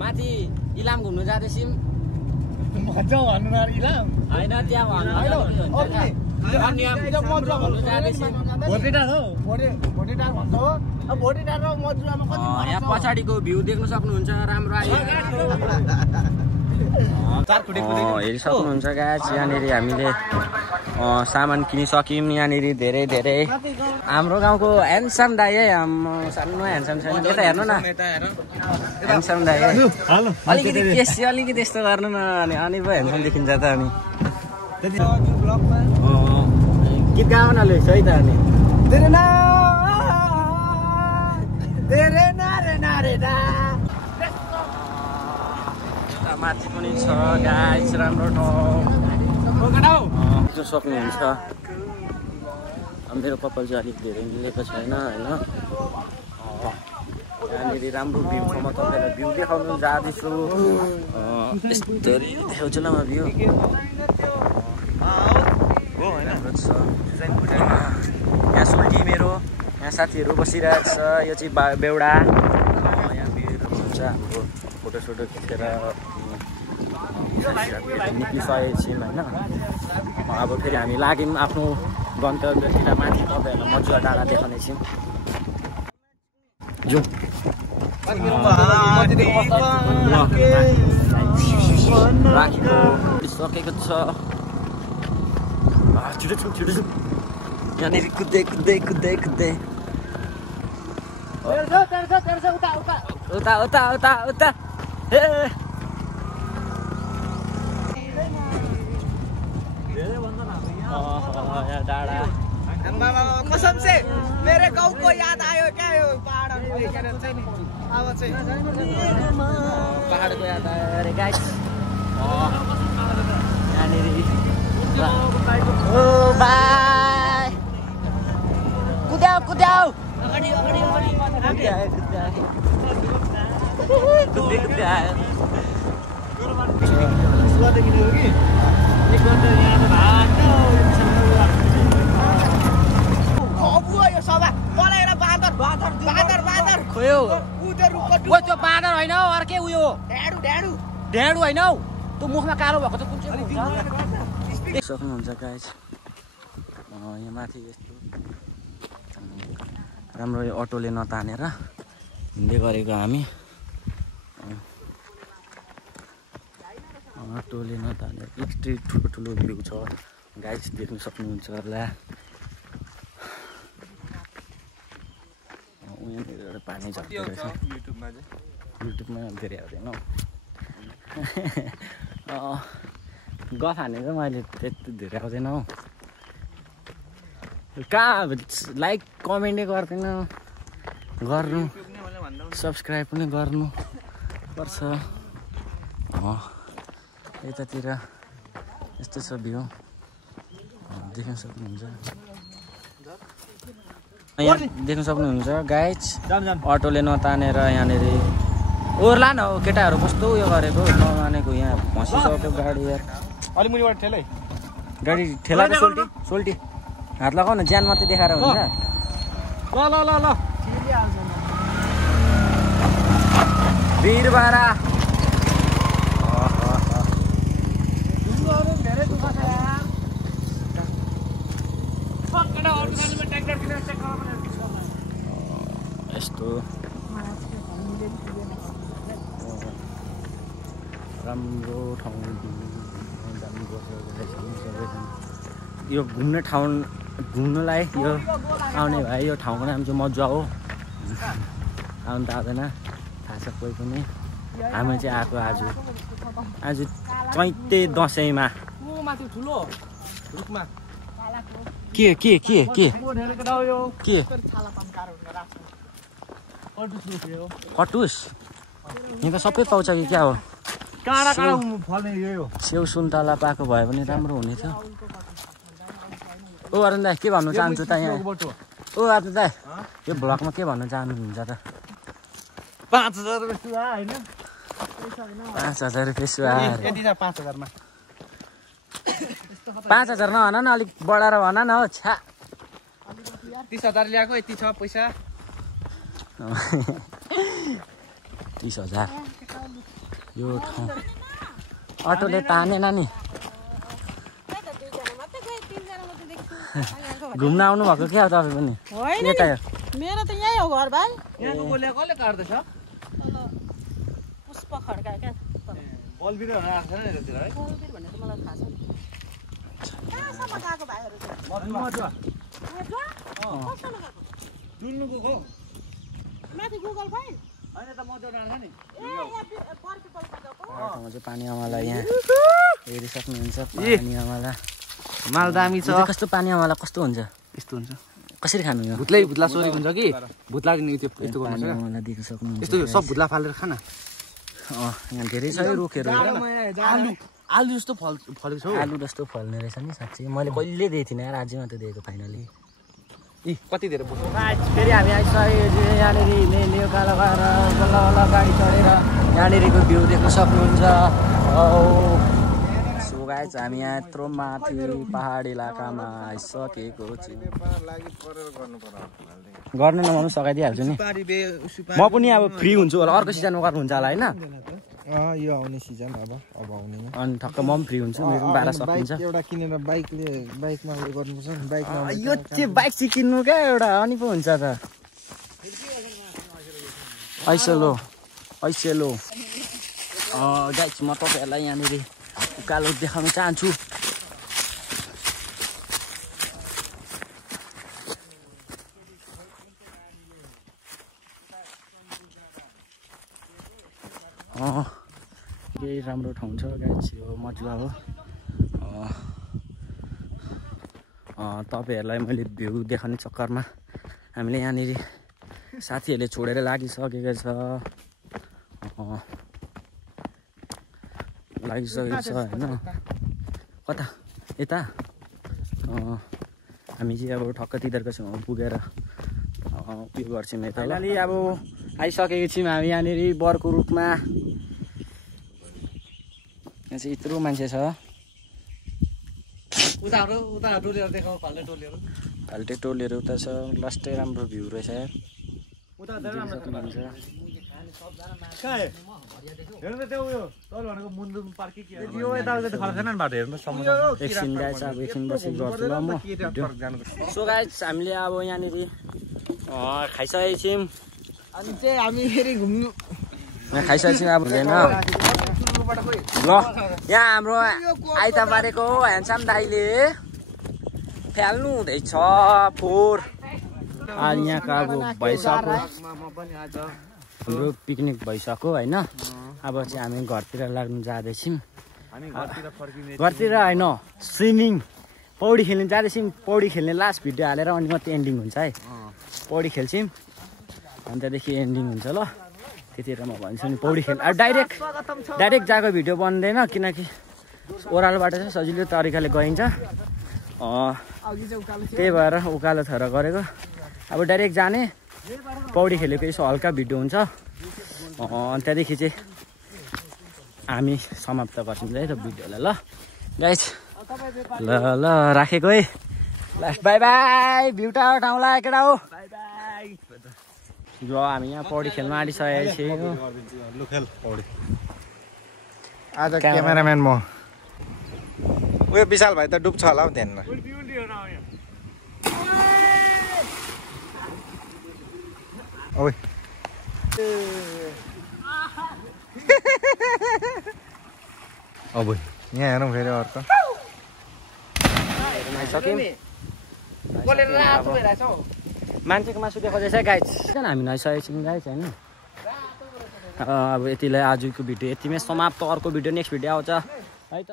माथि इलाम घुम्नु जाँदैछौँ मजा भन्नु न इलाम होइन त्यहाँ भन्नु यहाँ पछाडिको भ्यू देख्न सक्नुहुन्छ राम्रो आयो हेरि सक्नुहुन्छ गाइस यहाँनिर हामीले सामान किनिसक्यौँ यहाँनिर धेरै धेरै हाम्रो गाउँको ह्यान्डसम दाइ है सानो ह्यान्डसम छैन यता हेर्नु न ह्यान्डसम दाइ है अलिकति केस चाहिँ अलिकति यस्तो गर्नु न अनि पो ह्यान्डसम देखिन्छ त अनि गीत गाउन न है त अनि माथि पनि छ गाइस राम्रो ठाउँ सक्नुहुन्छ मेरो कपाल चाहिँ अलिक धेरै मिलेको छैन होइन यहाँनिर राम्रो भ्यू छ म तपाईँलाई भ्यू देखाउनु जाँदैछु यस्तो देखाउँछु ल म भ्यू यहाँ सुल्टी मेरो यहाँ साथीहरू बसिरहेको छ यो चाहिँ बेउडा यहाँ भ्यूहरू हुन्छ हाम्रो फोटोसोटो खिचेर निक्लिसकेको छौँ होइन अब फेरि हामी लाग्यौँ आफ्नो गन्तव्यतिर माथि तपाईँहरूलाई मजुवा डाँडा देखाउने छौँ जो राखेको सकेको छ छिटो छिटो यहाँनिर कुद्दै कुद्दै कुद्दै कुद्दै उता उता उता उता डाँडा कसम से मेरे गाउँ को याद आयो क्या यो पहाडहरु देखेर चाहिँ नि अब चाहिँ पहाडको याद आयो अरे गाइस यहाँनिर ओ बाई कुद्याउ कुद्याउ अगाडि अगाडि अगाडि कुद्दै कुद्दै आयो त्यो बाँदर होइन हौ अर्कै उयो ढ्याडु होइन हौ त्यो मुखमा कालो भएको चाहिँ कुन चाहिँ सक्नुहुन्छ गाइस यहाँ माथि यस्तो राम्रो यो अटोले नतानेर हिँड्दै गरेको हामी अटोले नतानेर यस्तै ठुलो ठुलो भ्यू छ गाइस देख्न सक्नुहुन्छ होला यहाँनिर पानी झर्दै रहेछ युट्युबमा धेरै आउँदैन गफ हाने चाहिँ मैले त्यति धेरै आउँदैन हौ कहाँ लाइक कमेन्टै गर्दैन गर्नु सब्सक्राइब पनि गर्नु पर्छ यतातिर यस्तो छ भ्यू देख्न सक्नुहुन्छ यहाँ देख्न सक्नुहुन्छ गाइज अटोले नतानेर यहाँनिर ओर्ला न हो केटाहरू कस्तो उयो गरेको नमानेको यहाँ फसिसक्यो गाडी यार अलि मुनिबाट ठेलै गाडी ठेलाको सोल्टी सोल्टी हात लगाउ न ज्यान मात्रै देखाएर हुन्छ ल ल ल ल वीरबारा यस्तो राम्रो ठाउँ यो घुम्ने ठाउँ घुम्नलाई यो आउने भाइ यो ठाउँको नाम चाहिँ मजुवा हो आउनु त आउँदैन थाहा छ कोही पनि हामी चाहिँ आएको आज चैते दसैँमा के कटुस यहाँ त सबै पाउँछ कि क्या हो स्याउ सुन्तला पाएको भए पनि राम्रो हुने थियो ओ अरुण दाइ के भन्नु चाहन्छु त यहाँ ओ अरुण दाइ यो भ्लगमा के भन्नु चाहनुहुन्छ त 5000 रुपैयाँ सुहा हैन 5000 रुपैयाँ सुहा यति छ 5000 मा 5000 नभन न अलिक बढाएर भन न हो छ्या 30000 ल्याएको यति छ पैसा 30,000 यो ठाउँ अटोले तानेन नि घुम्न आउनु भएको क्या तपाईँ पनि यता मेरो त यही हो घर भाइ यहाँको गोले कसले काट्दैछ पुष्प खड्का क्या बलबिर आएको छैन यतातिर है बलबिर भन्ने त मलाई थाहा छैन कहाँसम्म गएको भाइहरू कहाँसम्म गएको डुल्नुको खो माथि गुगल भाइ होइन त मजा डाँड्छ नि ए यहाँ पर्पल गएको ठाउँमा चाहिँ पानी अमला यहाँ हेरिसक्नुहुन्छ पानी अमला माल दामी छ कस्तो पानी अमला कस्तो हुन्छ यस्तो हुन्छ कसरी खानु यो भुत्ला सोरी हुन्छ कि भुत्ला नि त्यो यस्तो पानी गर्नु अमला देख्न सक्नुहुन्छ यस्तो सब भुत्ला फालेर खान यहाँ धेरै छ रुखहरू आलु आलु जस्तो फलेको छ आलु जस्तो फल्ने रहेछ नि साँच्चै मैले कहिले दिएको थिइनँ यार आज मात्रै दिएको फाइनली इ कति धेरै फेरि हामी आइसकेको यहाँनिर हिँड्ने उकालो गएर बल्ल बल्ल गाडी चढेर यहाँनिरको भ्यू देख्न सक्नुहुन्छ सो गाइस हामी यहाँ यत्रो माथि पहाड इलाकामा आइसकेको छौँ गर्नु नभनु सघाइदिइहाल्छु नि म पनि अब फ्री हुन्छु होला अर्को सिजनमा गर्नुहुन्छ होला होइन यो आउने सिजन अब आउने अनि ठक्क म पनि फ्री हुन्छु मेरो पनि 12 सकिन्छ एउटा किनेर बाइकमा गर्नुपर्छ बाइकमा यो चाहिँ बाइक चाहिँ किन्नु क्या एउटा अनि पो हुन्छ त ऐसेलो गाइस म तपाईँहरूलाई यहाँनिर उकालो देखाउन चाहन्छु केही राम्रो ठाउँ छ गाइस यो मजुवा हो तपाईँहरूलाई मैले भ्यू देखाउने चक्करमा हामीले यहाँनिर साथीहरूले छोडेर लागिसकेको छ होइन कता यता हामी चाहिँ अब ठक्क तिनीहरूको छेउमा पुगेर उयो गर्छौँ यता अलि अब आइसकेको छौँ हामी यहाँनिर बरको रुखमा यहाँ चाहिँ यत्रो मान्छे छ उता टोलीहरू देखाउ फाल्टे टोलीहरू उता छ लास्टै राम्रो भ्यू रहेछ यार उता हेर्नु त त्यो उयो तल भनेको मुन्दुम पार्क के यो यता त खरा छैन नि बाटो हेर्नु समुद्र एकछिन गाइस अब एकछिन बसी गर्छु ल म सो गाइस हामीले अब यहाँनिर खाइसकेको छौँ अनि चाहिँ हामी फेरि घुम्नु खाइसकेको छौँ अब हुँदैन ल यहाँ हाम्रो आइतबारेको ह्यान्डसम दाइले फ्याल्नु हुँदैछ फोहोर अनि यहाँको अब भइसक्यो हाम्रो पिकनिक भइसक्यो होइन अब चाहिँ हामी घरतिर लाग्नु जाँदैछौँ घरतिर होइन स्विमिङ पौडी खेल्नु जाँदैछौँ पौडी खेल्ने लास्ट भिडियो हालेर अनि मात्रै एन्डिङ हुन्छ है पौडी खेल्छौँ अनि त्यहाँदेखि एन्डिङ हुन्छ ल त्यतिखेर म भन्छु नि पौडी खेल्नु अब डाइरेक्ट गएको भिडियो बन्दैन किनकि ओह्रालोबाट चाहिँ सजिलो तरिकाले गइन्छ त्यही भएर उकालो थर गरेको अब डाइरेक्ट जाने पौडी खेलेको यसो हल्का भिडियो हुन्छ त्यहाँदेखि चाहिँ हामी समाप्त गर्छौँ है त भिडियोलाई ल गाइस ल ल राखेको है last by by view tower ठाउँलाई केटा हो ल हामी यहाँ पौडी खेल्न आँटिसकेको छौँ आज क्यामेराम्यान म उयो विशाल भाइ त डुब्छ होला हौ ध्यानमा ओइ अब यहाँ हेरौँ फेरि अर्को मान्छेको मासु देखाउँदैछ गाइस हामी नुहाइसकेको छौँ गाइस होइन अब यतिलाई आजको भिडियो यतिमै समाप्त अर्को भिडियो नेक्स्ट भिडियो आउँछ है त